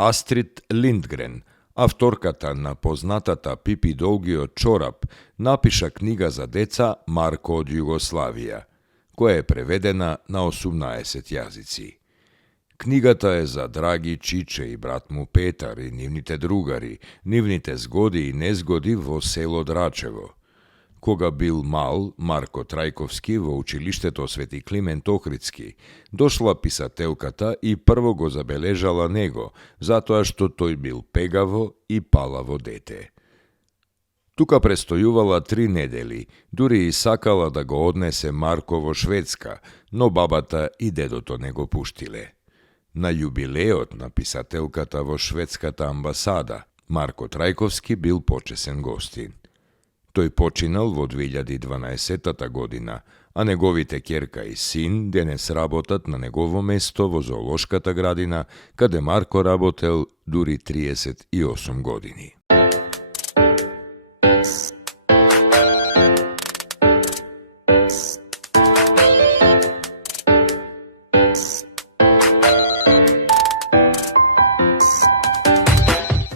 Астрид Линдгрен, авторката на познатата Пипи долгиот чорап, напиша книга за деца Марко од Југославија, која е преведена на 18 јазици. Книгата е за Драги Чиче и брат му Петар и нивните другари, нивните згоди и незгоди во село Драчево. Кога бил мал, Марко Трајковски во училиштето Свети Климент Охридски, дошла писателката и прво го забележала него, затоа што тој бил пегаво и палаво дете. Тука престојувала 3 недели, дури и сакала да го однесе Марко во Шведска, но бабата и дедото не го пуштиле. На јубилеот на писателката во шведската амбасада, Марко Трајковски бил почесен гостин. Тој починал во 2012 година, а неговите ќерка и син денес работат на негово место во зоолошката градина, каде Марко работел дури 38 години.